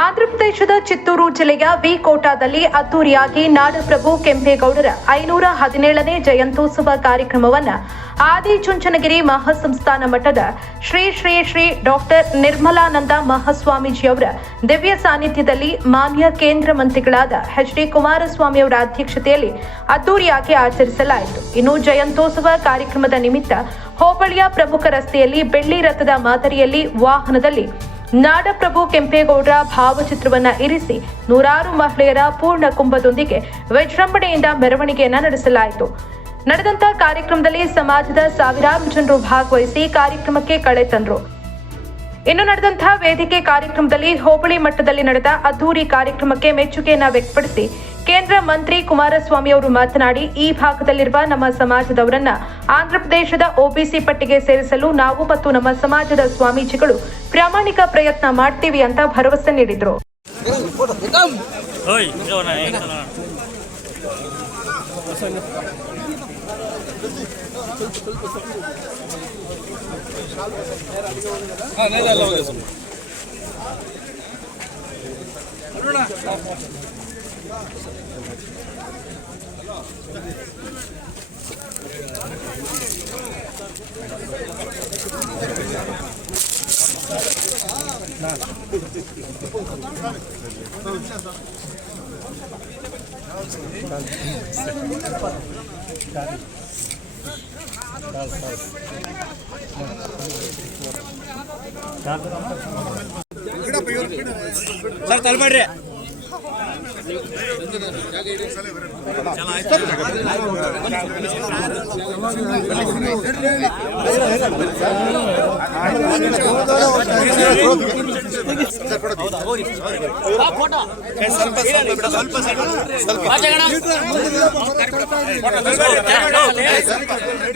ಆಂಧ್ರಪ್ರದೇಶದ ಚಿತ್ತೂರು ಜಿಲ್ಲೆಯ ವಿಕೋಟಾದಲ್ಲಿ ಅದ್ದೂರಿಯಾಗಿ ನಾಡಪ್ರಭು ಕೆಂಪೇಗೌಡರ 517ನೇ ಜಯಂತ್ಯೋತ್ಸವ ಕಾರ್ಯಕ್ರಮವನ್ನು ಆದಿಚುಂಚನಗಿರಿ ಮಹಾಸಂಸ್ಥಾನ ಮಠದ ಶ್ರೀ ಶ್ರೀ ಶ್ರೀ ಡಾಕ್ಟರ್ ನಿರ್ಮಲಾನಂದ ಮಹಾಸ್ವಾಮೀಜಿಯವರ ದಿವ್ಯ ಸಾನ್ನಿಧ್ಯದಲ್ಲಿ ಮಾನ್ಯ ಕೇಂದ್ರ ಮಂತ್ರಿಗಳಾದ ಎಚ್.ಡಿ. ಕುಮಾರಸ್ವಾಮಿ ಅವರ ಅಧ್ಯಕ್ಷತೆಯಲ್ಲಿ ಅದ್ದೂರಿಯಾಗಿ ಆಚರಿಸಲಾಯಿತು. ಇನ್ನು ಜಯಂತ್ಯೋತ್ಸವ ಕಾರ್ಯಕ್ರಮದ ನಿಮಿತ್ತ ಹೋಬಳಿಯ ಪ್ರಮುಖ ರಸ್ತೆಯಲ್ಲಿ ಬೆಳ್ಳಿ ರಥದ ಮಾದರಿಯಲ್ಲಿ ವಾಹನದಲ್ಲಿ ನಾಡಪ್ರಭು ಕೆಂಪೇಗೌಡರ ಭಾವಚಿತ್ರವನ್ನ ಇರಿಸಿ ನೂರಾರು ಮಹಿಳೆಯರ ಪೂರ್ಣ ಕುಂಭದೊಂದಿಗೆ ವಿಜೃಂಭಣೆಯಿಂದ ಮೆರವಣಿಗೆಯನ್ನ ನಡೆಸಲಾಯಿತು. ನಡೆದಂತ ಕಾರ್ಯಕ್ರಮದಲ್ಲಿ ಸಮಾಜದ ಸಾವಿರಾರು ಜನರು ಭಾಗವಹಿಸಿ ಕಾರ್ಯಕ್ರಮಕ್ಕೆ ಕಳೆ ತಂದರು. ಇನ್ನು ನಡೆದಂತಹ ವೇದಿಕೆ ಕಾರ್ಯಕ್ರಮದಲ್ಲಿ ಹೋಬಳಿ ಮಟ್ಟದಲ್ಲಿ ನಡೆದ ಅದ್ದೂರಿ ಕಾರ್ಯಕ್ರಮಕ್ಕೆ ಮೆಚ್ಚುಗೆಯನ್ನ ವ್ಯಕ್ತಪಡಿಸಿ ಕೇಂದ್ರ ಮಂತ್ರಿ ಕುಮಾರಸ್ವಾಮಿ ಅವರು ಮಾತನಾಡಿ, ಈ ಭಾಗದಲ್ಲಿರುವ ನಮ್ಮ ಸಮಾಜದವರನ್ನ ಆಂಧ್ರಪ್ರದೇಶದ ಒಬಿಸಿ ಪಟ್ಟಿಗೆ ಸೇರಿಸಲು ನಾವು ಮತ್ತು ನಮ್ಮ ಸಮಾಜದ ಸ್ವಾಮೀಜಿಗಳು ಪ್ರಾಮಾಣಿಕ ಪ್ರಯತ್ನ ಮಾಡ್ತೀವಿ ಅಂತ ಭರವಸೆ ನೀಡಿದರು. ಸರ್ ತಲಬೇಡ್ರಿ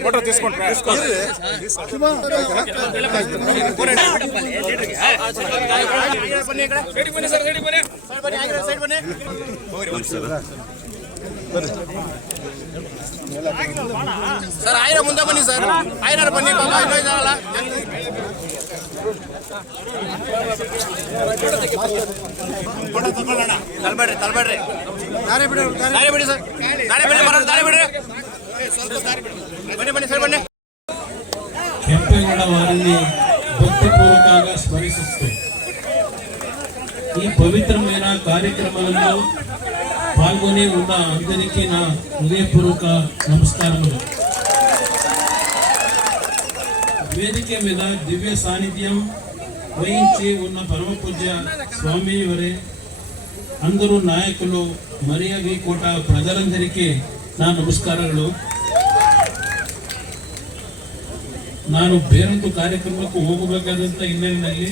ಫೋಟೋ తీసుకుంటారా ಸರ್ ಆಯ್ರ ಮುಂದೆ ಬನ್ನಿ ಸರ್ ಆಯ್ರ ಬನ್ನಿ ಬಾಬಾ ಇದಾಗಲ್ಲ ಫೋಟೋ ತಗೊಳ್ಳೋಣ ತಲಬೇಡ್ರಿ ದಾರಿ ಬಿಡಿ ಸರ್ ದಾರಿ ಬಿಡಿ ಸ್ವಲ್ಪ ದಾರಿ ಬಿಡಿ ಬನ್ನಿ ಸರ್ ಬನ್ನಿ ಕೆಂಪೇಗೌಡ ವಾರಿని ಭಕ್ತಿಪೂರ್ವಕಂగా ಸ್ಮರಿಸುತ್ತೇವೆ. ఈ పవిత్రమైన కార్యక్రమంలో పాల్గొని ఉన్న అందరికీ నా హృదయపూర్వక నమస్కారములు. వేదిక మీద దివ్య సాన్నిధ్యం వహించి ఉన్న పరమ పూజ్య స్వామి వారి అందరూ నాయకులు మరియు వికోట ప్రజలందరికీ నా నమస్కారములు. ನಾನು ಬೇರೊಂದು ಕಾರ್ಯಕ್ರಮಕ್ಕೆ ಹೋಗಬೇಕಾದಂಥ ಹಿನ್ನೆಲೆಯಲ್ಲಿ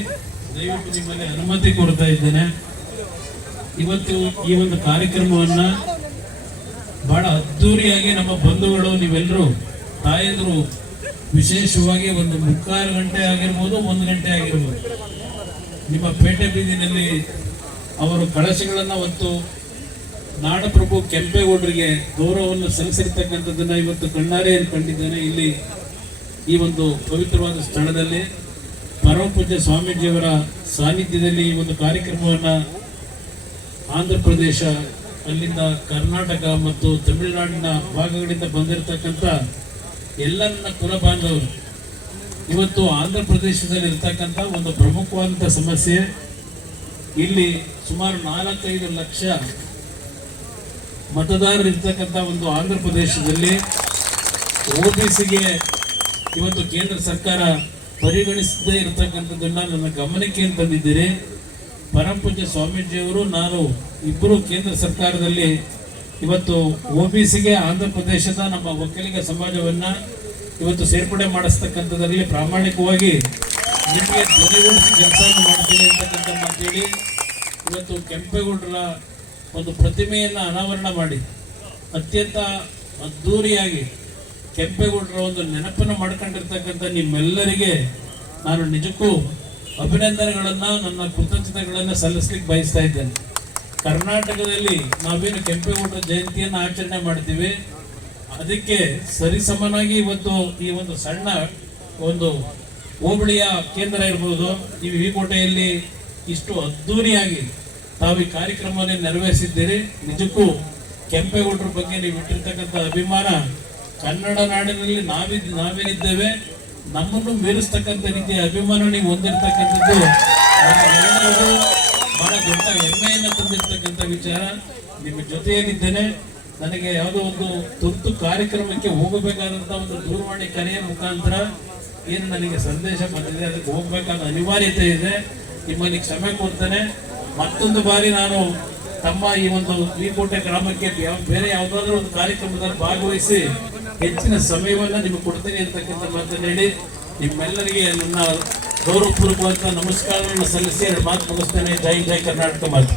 ದಯವಿಟ್ಟು ನಿಮ್ಮಲ್ಲಿ ಅನುಮತಿ ಕೊಡ್ತಾ ಇದ್ದೇನೆ. ಇವತ್ತು ಈ ಒಂದು ಕಾರ್ಯಕ್ರಮವನ್ನ ಬಹಳ ಅದ್ದೂರಿಯಾಗಿ ನಮ್ಮ ಬಂಧುಗಳು ನೀವೆಲ್ಲರೂ ತಾಯಂದ್ರು ವಿಶೇಷವಾಗಿ ಒಂದು 3/4 ಗಂಟೆ ಆಗಿರ್ಬೋದು, 1 ಗಂಟೆ ಆಗಿರ್ಬೋದು, ನಿಮ್ಮ ಪೇಟೆ ಬೀದಿನಲ್ಲಿ ಅವರು ಕಳಶಗಳನ್ನು ಹೊತ್ತು ನಾಡಪ್ರಭು ಕೆಂಪೇಗೌಡರಿಗೆ ಗೌರವವನ್ನು ಸಲ್ಲಿಸಿರ್ತಕ್ಕಂಥದ್ದನ್ನ ಇವತ್ತು ಕಣ್ಣಾರೆ ಕಂಡಿದ್ದೇನೆ. ಇಲ್ಲಿ ಈ ಒಂದು ಪವಿತ್ರವಾದ ಸ್ಥಳದಲ್ಲಿ ಪರಮ ಪೂಜ್ಯ ಸ್ವಾಮೀಜಿಯವರ ಸಾನ್ನಿಧ್ಯದಲ್ಲಿ ಈ ಒಂದು ಕಾರ್ಯಕ್ರಮವನ್ನು ಆಂಧ್ರ ಪ್ರದೇಶ, ಅಲ್ಲಿಂದ ಕರ್ನಾಟಕ ಮತ್ತು ತಮಿಳುನಾಡಿನ ಭಾಗಗಳಿಂದ ಬಂದಿರತಕ್ಕಂಥ ಎಲ್ಲ ನನ್ನ ಕುಲ ಬಾಂಧವರು ಇವತ್ತು ಆಂಧ್ರ ಪ್ರದೇಶದಲ್ಲಿ ಇರ್ತಕ್ಕಂಥ ಒಂದು ಪ್ರಮುಖವಾದಂಥ ಸಮಸ್ಯೆ, ಇಲ್ಲಿ ಸುಮಾರು 4-5 ಲಕ್ಷ ಮತದಾರರು ಇರ್ತಕ್ಕಂಥ ಒಂದು ಆಂಧ್ರ ಪ್ರದೇಶದಲ್ಲಿ ಒಬಿಸಿಗೆ ಇವತ್ತು ಕೇಂದ್ರ ಸರ್ಕಾರ ಪರಿಗಣಿಸದೇ ಇರತಕ್ಕಂಥದ್ದನ್ನ ನನ್ನ ಗಮನಕ್ಕೆ ಏನು ತಂದಿದ್ದೀರಿ. ಪರಮ ಪೂಜ್ಯ ಸ್ವಾಮೀಜಿಯವರು ನಾನು ಇಬ್ಬರು ಕೇಂದ್ರ ಸರ್ಕಾರದಲ್ಲಿ ಇವತ್ತು ಒಬಿಸಿಗೆ ಆಂಧ್ರ ಪ್ರದೇಶದ ನಮ್ಮ ಒಕ್ಕಲಿಗ ಸಮಾಜವನ್ನ ಇವತ್ತು ಸೇರ್ಪಡೆ ಮಾಡಿಸ್ತಕ್ಕಂಥದ್ರಲ್ಲಿ ಪ್ರಾಮಾಣಿಕವಾಗಿ ನಿಮಗೆ ಧ್ವನಿಗೂಡಿಸಿ ಕೆಲಸವನ್ನು ಮಾಡ್ತೀನಿ ಅಂತಕ್ಕಂಥ ಮಾತೇಳಿ ಇವತ್ತು ಕೆಂಪೇಗೌಡರ ಒಂದು ಪ್ರತಿಮೆಯನ್ನು ಅನಾವರಣ ಮಾಡಿ ಅತ್ಯಂತ ಅದ್ಧೂರಿಯಾಗಿ ಕೆಂಪೇಗೌಡರ ಒಂದು ನೆನಪನ್ನು ಮಾಡ್ಕೊಂಡಿರ್ತಕ್ಕಂಥ ನಿಮ್ಮೆಲ್ಲರಿಗೆ ನಾನು ನಿಜಕ್ಕೂ ಅಭಿನಂದನೆಗಳನ್ನು, ನನ್ನ ಕೃತಜ್ಞತೆಗಳನ್ನು ಸಲ್ಲಿಸ್ಲಿಕ್ಕೆ ಬಯಸ್ತಾ ಇದ್ದೇನೆ. ಕರ್ನಾಟಕದಲ್ಲಿ ನಾವೇನು ಕೆಂಪೇಗೌಡರ ಜಯಂತಿಯನ್ನು ಆಚರಣೆ ಮಾಡ್ತೀವಿ, ಅದಕ್ಕೆ ಸರಿಸಮನಾಗಿ ಇವತ್ತು ಈ ಒಂದು ಸಣ್ಣ ಒಂದು ಹೋಬಳಿಯ ಕೇಂದ್ರ ಇರ್ಬೋದು, ಈ ವಿಕೋಟೆಯಲ್ಲಿ ಇಷ್ಟು ಅದ್ಧೂರಿಯಾಗಿ ತಾವು ಈ ಕಾರ್ಯಕ್ರಮವನ್ನು ನೆರವೇರಿಸಿದ್ದೀರಿ. ನಿಜಕ್ಕೂ ಕೆಂಪೇಗೌಡರ ಬಗ್ಗೆ ನೀವು ಇಟ್ಟಿರ್ತಕ್ಕಂಥ ಅಭಿಮಾನ, ಕನ್ನಡ ನಾಡಿನಲ್ಲಿ ನಾವೇನಿದ್ದೇವೆ ನಮ್ಮನ್ನು ಮೀರಿಸ್ತಕ್ಕಂಥ ರೀತಿಯ ಅಭಿಮಾನ ನೀವು ಹೊಂದಿರತಕ್ಕಂಥದ್ದು ನಮಗೆಲ್ಲರಿಗೂ ಬಹಳ ದೊಡ್ಡ ಹೆಮ್ಮೆಯನ್ನು ತಂದಿರ್ತಕ್ಕಂಥ ವಿಚಾರ. ನಿಮ್ಮ ಜೊತೆಯಲ್ಲಿದ್ದೇನೆ. ನನಗೆ ಯಾವುದೋ ಒಂದು ತುರ್ತು ಕಾರ್ಯಕ್ರಮಕ್ಕೆ ಹೋಗಬೇಕಾದಂಥ ಒಂದು ದೂರವಾಣಿ ಕರೆಯ ಮುಖಾಂತರ ಏನು ನನಗೆ ಸಂದೇಶ ಬಂದಿದೆ, ಅದಕ್ಕೆ ಹೋಗಬೇಕಾದ ಅನಿವಾರ್ಯತೆ ಇದೆ. ನಿಮ್ಮಲ್ಲಿ ಕ್ಷಮೆ ಕೊಡ್ತೇನೆ. ಮತ್ತೊಂದು ಬಾರಿ ನಾನು ತಮ್ಮ ಈ ಒಂದು ವಿಕೋಟೆ ಗ್ರಾಮಕ್ಕೆ ಬೇರೆ ಯಾವುದಾದ್ರೂ ಒಂದು ಕಾರ್ಯಕ್ರಮದಲ್ಲಿ ಭಾಗವಹಿಸಿ ಹೆಚ್ಚಿನ ಸಮಯವನ್ನು ನಿಮಗೆ ಕೊಡ್ತೇನೆ ಅಂತಕ್ಕಂಥ ಮಾತನ್ನು ಹೇಳಿ ನಿಮ್ಮೆಲ್ಲರಿಗೆ ನನ್ನ ಗೌರವಪೂರ್ವಕವಾದ ನಮಸ್ಕಾರಗಳನ್ನು ಸಲ್ಲಿಸಿ ಮಾತು ಮುಗಿಸ್ತೇನೆ. ಜೈ ಜೈ ಕರ್ನಾಟಕ ಮಾತು.